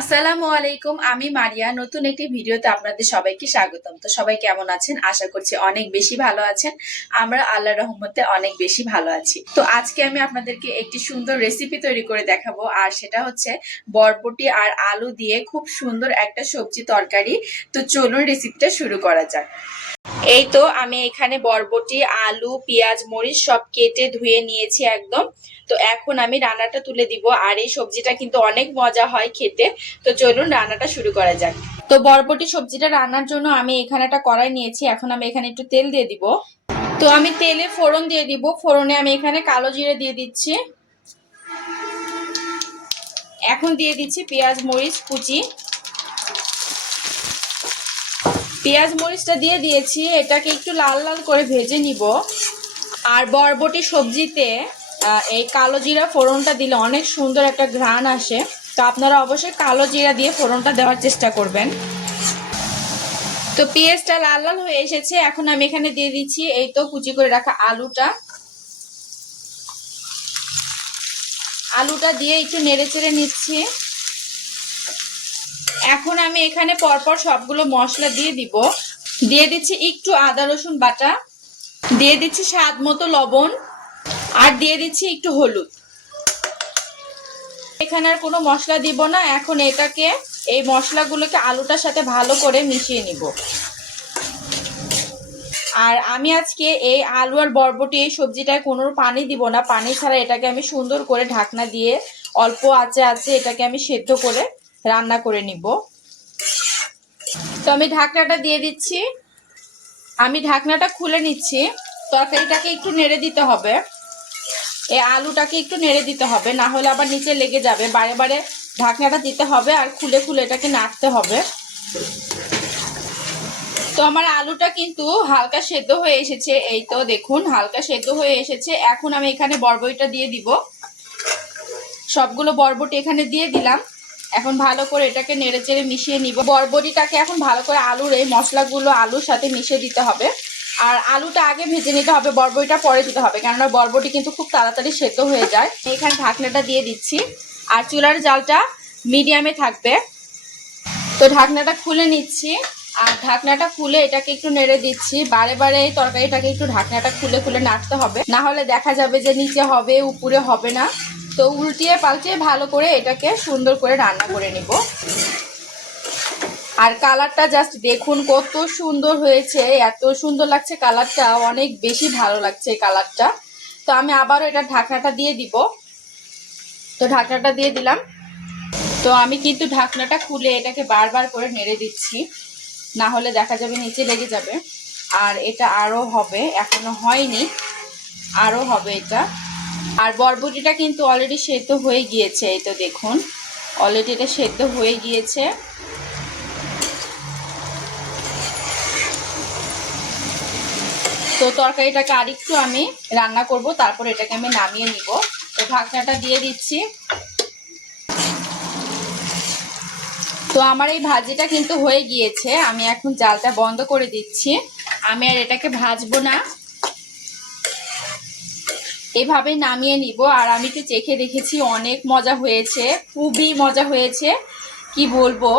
আসসালামু আলাইকুম। আমি মারিয়া। নতুন একটি ভিডিওতে আপনাদের সবাইকে স্বাগতম। তো সবাই কেমন আছেন? আশা করছি অনেক বেশি ভালো আছেন। আমরা আল্লাহর রহমতে অনেক বেশি ভালো আছি। তো আজকে আমি আপনাদেরকে একটি সুন্দর রেসিপি তৈরি করে দেখাবো, আর সেটা হচ্ছে বরবটি আর আলু দিয়ে খুব সুন্দর একটা সবজি তরকারি। তো চলুন রেসিপিটা শুরু করা যাক। এই তো আমি এখানে বরবটি, আলু, পেঁয়াজ, মরিচ সব কেটে ধুয়ে নিয়েছি একদম। তো এখন আমি রান্নাটা তুলে দিব, আর এই সবজিটা কিন্তু অনেক মজা হয় খেতে। তো চলুন রান্নাটা শুরু করা যাক। তো বরবটি সবজিটা রান্নার জন্য আমি এখানে একটা কড়াই নিয়েছি। এখন আমি এখানে একটু তেল দিয়ে দিব। তো আমি তেলে ফোড়ন দিয়ে দিব। ফোড়নে আমি এখানে কালো জিরে দিয়ে দিচ্ছি। এখন দিয়ে দিচ্ছি পেঁয়াজ মরিচ কুচি। পেঁয়াজ মরিচটা দিয়ে দিয়েছি, এটাকে একটু লাল লাল করে ভেজে নিব। আর বরবটি সবজিতে এই কালো জিরা ফোড়নটা দিলে অনেক সুন্দর একটা ঘ্রাণ আসে। তো আপনারা অবশ্যই কালো জিরা দিয়ে ফোড়নটা দেওয়ার চেষ্টা করবেন। তো পেঁয়াজটা লাল লাল হয়ে এসেছে। এখন আমি এখানে দিয়ে দিচ্ছি এই তো কুচি করে রাখা আলুটা। আলুটা দিয়ে একটু নেড়ে চেড়ে নিচ্ছি। এখন আমি এখানে পরপর সবগুলো মশলা দিয়ে দিব। দিয়ে দিচ্ছি একটু আদা রসুন বাটা, দিয়ে দিচ্ছি স্বাদ মতো লবণ, আর দিয়ে দিচ্ছি একটু হলুদ। এখানে আর কোনো মশলা দিব না। এখন এটাকে, এই মশলাগুলোকে আলুটার সাথে ভালো করে মিশিয়ে নিব। আর আমি আজকে এই আলু আর বরবটি এই সবজিটায় কোনো পানি দিব না। পানি ছাড়া এটাকে আমি সুন্দর করে ঢাকনা দিয়ে অল্প আঁচে এটাকে আমি সেদ্ধ করে রান্না করে নিব। তো আমি ঢাকনাটা দিয়ে দিচ্ছি। আমি ঢাকনাটা খুলে নিচ্ছি। তরকারিটাকে একটু নেড়ে দিতে হবে, এই আলুটাকে একটু নেড়ে দিতে হবে, না হলে আবার নিচে লেগে যাবে। বারে বারে ঢাকনাটা দিতে হবে আর খুলে খুলে এটাকে নাড়তে হবে। তো আমার আলুটা কিন্তু হালকা সেদ্ধ হয়ে এসেছে। এই তো দেখুন হালকা সেদ্ধ হয়ে এসেছে। এখন আমি এখানে বরবটিটা দিয়ে দিব। সবগুলো বরবটি এখানে দিয়ে দিলাম। এখন ভালো করে এটাকে নেড়ে চেড়ে মিশিয়ে নিব। বরবটিটাকে এখন ভালো করে আলুর এই মশলাগুলো আলুর সাথে মিশিয়ে দিতে হবে। আর আলুটা আগে ভেজে নিতে হবে, বরবটিটা পরে দিতে হবে, কেননা বরবটি কিন্তু খুব তাড়াতাড়ি সেদ্ধ হয়ে যায়। এখানে ঢাকনাটা দিয়ে দিচ্ছি, আর চুলার জালটা মিডিয়ামে থাকবে। তো ঢাকনাটা খুলে নিচ্ছি, আর ঢাকনাটা খুলে এটাকে একটু নেড়ে দিচ্ছি। বারে বারে এই তরকারিটাকে একটু ঢাকনাটা খুলে খুলে নাড়তে হবে, না হলে দেখা যাবে যে নিচে হবে উপরে হবে না। তো উল্টিয়ে পাল্টিয়ে ভালো করে এটাকে সুন্দর করে রান্না করে নিব। আর কালারটা জাস্ট দেখুন কত সুন্দর হয়েছে, এত সুন্দর লাগছে কালারটা, অনেক বেশি ভালো লাগছে এই কালারটা। তো আমি আবারও এটা ঢাকনাটা দিয়ে দিব। তো ঢাকনাটা দিয়ে দিলাম। তো আমি কিন্তু ঢাকনাটা খুলে এটাকে বারবার করে নেড়ে দিচ্ছি, না হলে দেখা যাবে নিচে লেগে যাবে। আর এটা আরও হবে, এখনো হয়নি, আরও হবে এটা। আর বরবটিটা কিন্তু অলরেডি সেদ্ধ হয়ে গিয়েছে। এই তো দেখুন অলরেডি এটা সেদ্ধ হয়ে গিয়েছে। তো তরকারিটাকে আরেকটু আমি রান্না করব, তারপর এটাকে আমি নামিয়ে নিব। তো ঢাকনাটা দিয়ে দিচ্ছি। তো আমার এই ভাজিটা কিন্তু হয়ে গিয়েছে। আমি এখন জালটা বন্ধ করে দিচ্ছি। আমি আর এটাকে ভাজবো না, এভাবে নামিয়ে নিব। আর আমি তো চেখে দেখেছি, অনেক মজা হয়েছে, খুবই মজা হয়েছে, কি বলবো।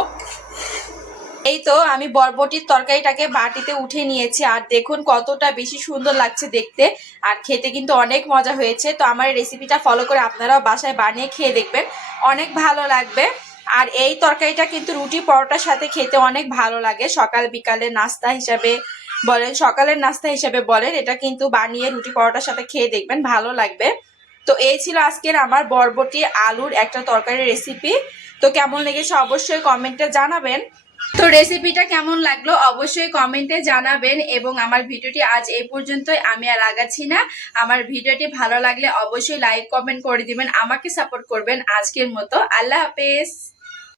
এই তো আমি বরবটির তরকারিটাকে বাটিতে উঠে নিয়েছি, আর দেখুন কতটা বেশি সুন্দর লাগছে দেখতে, আর খেতে কিন্তু অনেক মজা হয়েছে। তো আমার রেসিপিটা ফলো করে আপনারাও বাসায় বানিয়ে খেয়ে দেখবেন, অনেক ভালো লাগবে। আর এই তরকারিটা কিন্তু রুটি পরোটার সাথে খেতে অনেক ভালো লাগে। সকাল বিকালে নাস্তা হিসাবে বলেন, সকালের নাস্তা হিসাবে বলেন, এটা কিন্তু বানিয়ে রুটি পরোটার সাথে খেয়ে দেখবেন, ভালো লাগবে। তো এই ছিল আজকের আমার বরবটি আলুর একটা তরকারি রেসিপি। তো কেমন লেগেছে অবশ্যই কমেন্টে জানাবেন। তো রেসিপিটা কেমন লাগলো অবশ্যই কমেন্টে জানাবেন। এবং আমার ভিডিওটি আজ এই পর্যন্তই, আমি আর আগাচ্ছি না। আমার ভিডিওটি ভালো লাগলে অবশ্যই লাইক কমেন্ট করে দিবেন, আমাকে সাপোর্ট করবেন। আজকের মতো আল্লাহ হাফেজ।